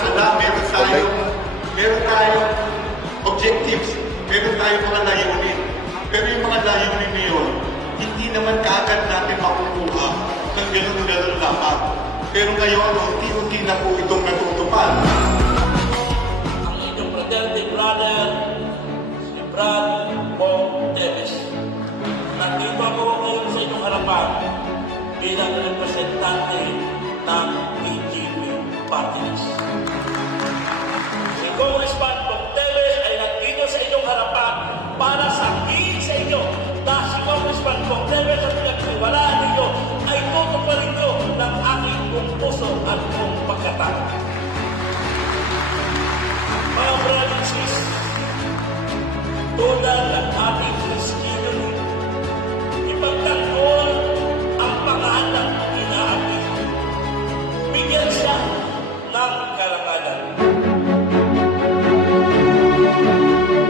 Wala, meron tayong objectives, meron tayong mga layunin. Pero yung mga layunin na yun, hindi naman kaagad natin makukuha ng gano'n-gano'n lamang. Pero ngayon, unti-unti na po itong natutupad.